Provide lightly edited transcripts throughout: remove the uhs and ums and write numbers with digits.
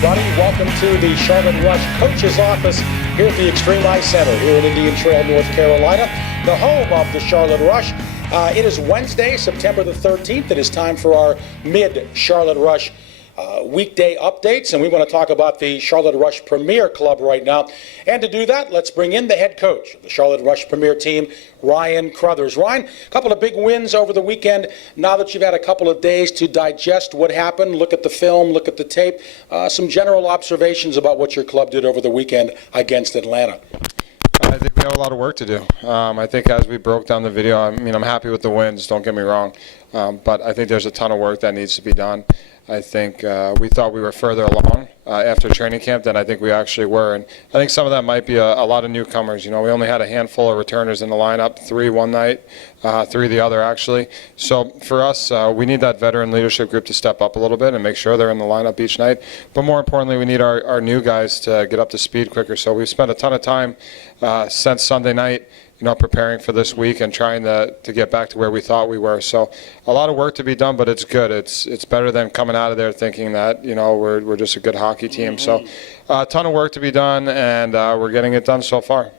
everybody. Welcome to the Charlotte Rush Coach's Office here at the Extreme Ice Center here in Indian Trail, North Carolina, the home of the Charlotte Rush. It is Wednesday, September the 13th. It is time for our mid-Charlotte Rush weekday updates, and we want to talk about the Charlotte Rush Premier Club right now. And to do that, let's bring in the head coach of the Charlotte Rush Premier team, Ryan Crothers. Ryan, a couple of big wins over the weekend. Now that you've had a couple of days to digest what happened, look at the film, look at the tape, some general observations about what your club did over the weekend against Atlanta. I think we have a lot of work to do. I think as we broke down the video, I'm happy with the wins, don't get me wrong, but I think there's a ton of work that needs to be done. I think we thought we were further along after training camp than I think we actually were, and I think some of that might be a lot of newcomers. You know, we only had a handful of returners in the lineup, 3 one night, 3 the other actually. So for us, we need that veteran leadership group to step up a little bit and make sure they're in the lineup each night. But more importantly, we need our new guys to get up to speed quicker. So we've spent a ton of time since Sunday night, you know, preparing for this week and trying to get back to where we thought we were. So a lot of work to be done, but it's good. It's better than coming out of there thinking that, you know, we're just a good hockey team. Mm-hmm. So a ton of work to be done, and we're getting it done so far.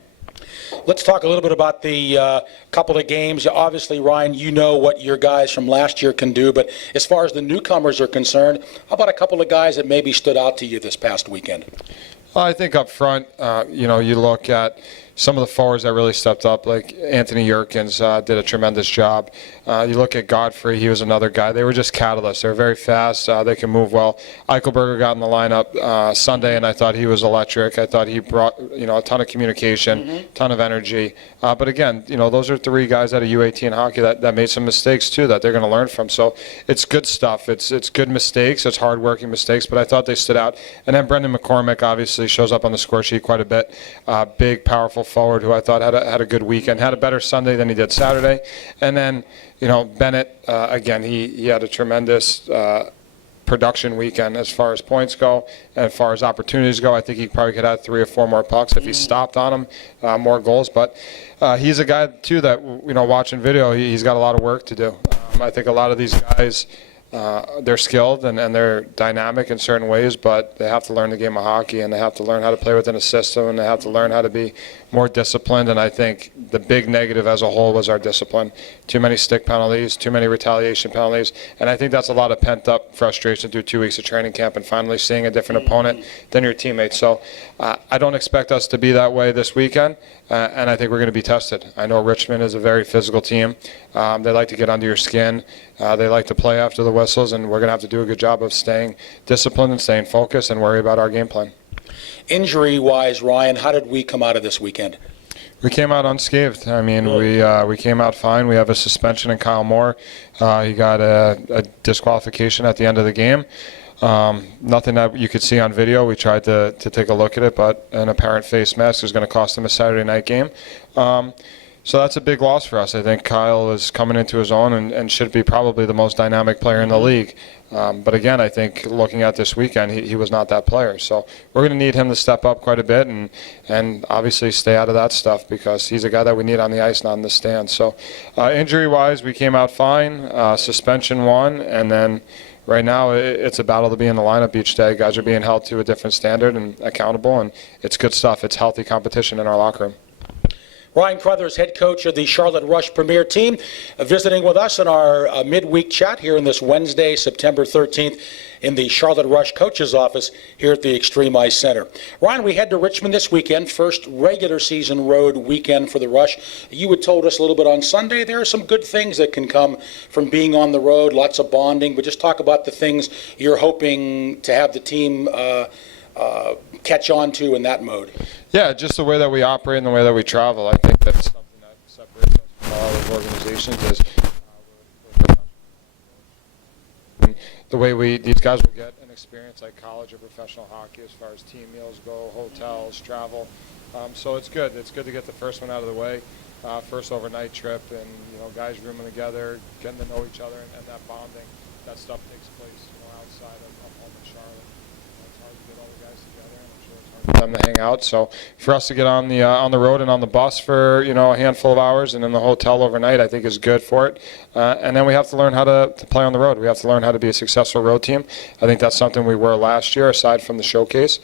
Let's talk a little bit about the couple of games. Obviously, Ryan, you know what your guys from last year can do, but as far as the newcomers are concerned, how about a couple of guys that maybe stood out to you this past weekend? I think up front, you know, you look at some of the forwards that really stepped up, like Anthony Yerkins did a tremendous job. You look at Godfrey, he was another guy. They were just catalysts. They were very fast. They can move well. Eichelberger got in the lineup Sunday, and I thought he was electric. I thought he brought, you know, a ton of communication, ton of energy. But again, you know, those are 3 guys out of U18 hockey that made some mistakes too that they're going to learn from. So it's good stuff. It's good mistakes. It's hard-working mistakes, but I thought they stood out. And then Brendan McCormick obviously shows up on the score sheet quite a bit. Big, powerful forward who I thought had a good weekend, had a better Sunday than he did Saturday. And then, you know, Bennett, again, he had a tremendous production weekend as far as points go and as far as opportunities go. I think he probably could have 3 or 4 more pucks if he stopped on them, more goals. But he's a guy, too, that, you know, watching video, he's got a lot of work to do. I think a lot of these guys, they're skilled and they're dynamic in certain ways, but they have to learn the game of hockey, and they have to learn how to play within a system, and they have to learn how to be more disciplined. And I think the big negative as a whole was our discipline. Too many stick penalties, too many retaliation penalties, and I think that's a lot of pent-up frustration through 2 weeks of training camp and finally seeing a different opponent than your teammates. So I don't expect us to be that way this weekend, and I think we're going to be tested. I know Richmond is a very physical team. They like to get under your skin. They like to play after the whistles, and we're going to have to do a good job of staying disciplined and staying focused and worry about our game plan. Injury-wise, Ryan, how did we come out of this weekend? We came out unscathed. I mean, we came out fine. We have a suspension in Kyle Moore. He got a disqualification at the end of the game. Nothing that you could see on video. We tried to take a look at it, but an apparent face mask is going to cost him a Saturday night game. So that's a big loss for us. I think Kyle is coming into his own and should be probably the most dynamic player in the league. But again, I think looking at this weekend, he was not that player. So we're going to need him to step up quite a bit and obviously stay out of that stuff, because he's a guy that we need on the ice, not in the stands. So injury-wise, we came out fine. Suspension 1, and then right now it's a battle to be in the lineup each day. Guys are being held to a different standard and accountable, and it's good stuff. It's healthy competition in our locker room. Ryan Crothers, head coach of the Charlotte Rush Premier team, visiting with us in our midweek chat here on this Wednesday, September 13th, in the Charlotte Rush coach's office here at the Extreme Ice Center. Ryan, we head to Richmond this weekend, first regular season road weekend for the Rush. You had told us a little bit on Sunday there are some good things that can come from being on the road, lots of bonding, but just talk about the things you're hoping to have the team catch on to in that mode. Yeah, just the way that we operate and the way that we travel. I think that's something that separates us from all other organizations is the way these guys will get an experience like college or professional hockey as far as team meals go, hotels, travel. So it's good. It's good to get the first one out of the way, first overnight trip, and, you know, guys rooming together, getting to know each other, and that bonding. That stuff takes place, you know, outside of home in Charlotte. It's hard to get all the guys together, and I'm sure it's hard for them to hang out. So for us to get on the road and on the bus for a handful of hours and in the hotel overnight, I think is good for it. And then we have to learn how to play on the road. We have to learn how to be a successful road team. I think that's something we were last year, aside from the showcase.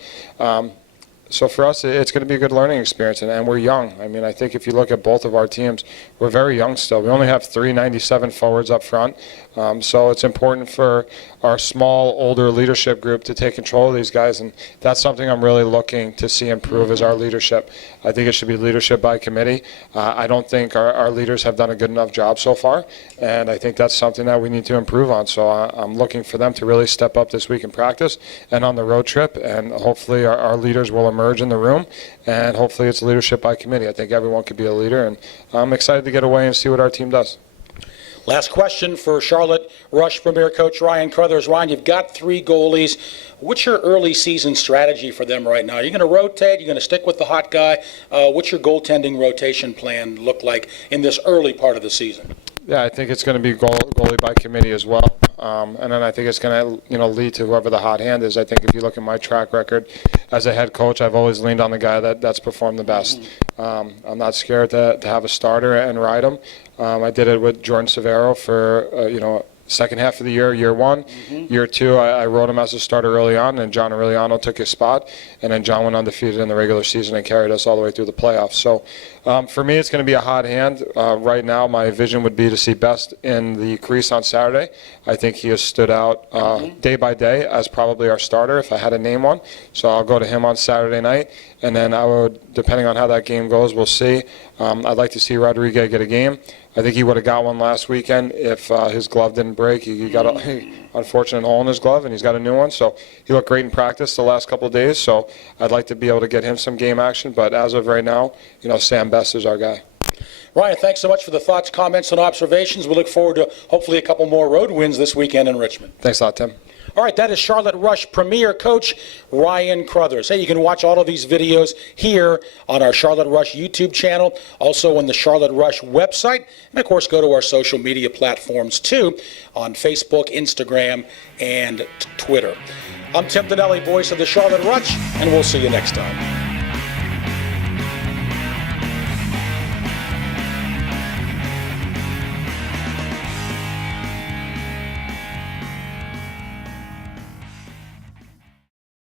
So for us, it's going to be a good learning experience, and we're young. I mean, I think if you look at both of our teams, we're very young still. We only have 397 forwards up front, so it's important for our small, older leadership group to take control of these guys, and that's something I'm really looking to see improve is our leadership. I think it should be leadership by committee. I don't think our leaders have done a good enough job so far, and I think that's something that we need to improve on. So I'm looking for them to really step up this week in practice and on the road trip, and hopefully our leaders will emerge in the room, and hopefully it's leadership by committee. I think everyone could be a leader, and I'm excited to get away and see what our team does. Last question for Charlotte Rush Premier Coach Ryan Crothers. Ryan, you've got 3 goalies. What's your early season strategy for them right now? Are you going to rotate? You're going to stick with the hot guy? What's your goaltending rotation plan look like in this early part of the season? Yeah, I think it's going to be goalie by committee as well. And then I think it's going to lead to whoever the hot hand is. I think if you look at my track record as a head coach, I've always leaned on the guy that's performed the best. I'm not scared to have a starter and ride him. I did it with Jordan Severo for, second half of the year, year 1. Year 2, I wrote him as a starter early on, and John Aureliano took his spot. And then John went undefeated in the regular season and carried us all the way through the playoffs. So for me, it's going to be a hot hand. Right now, my vision would be to see Best in the crease on Saturday. I think he has stood out day by day as probably our starter if I had to name one. So I'll go to him on Saturday night. And then I would, depending on how that game goes, we'll see. I'd like to see Rodriguez get a game. I think he would have got one last weekend if his glove didn't break. He got an unfortunate hole in his glove, and he's got a new one. So he looked great in practice the last couple of days. So I'd like to be able to get him some game action. But as of right now, Sam Best is our guy. Ryan, thanks so much for the thoughts, comments, and observations. We look forward to hopefully a couple more road wins this weekend in Richmond. Thanks a lot, Tim. All right, that is Charlotte Rush Premier Coach Ryan Crothers. Hey, you can watch all of these videos here on our Charlotte Rush YouTube channel, also on the Charlotte Rush website, and of course go to our social media platforms too on Facebook, Instagram, and Twitter. I'm Tim Donnelly, voice of the Charlotte Rush, and we'll see you next time.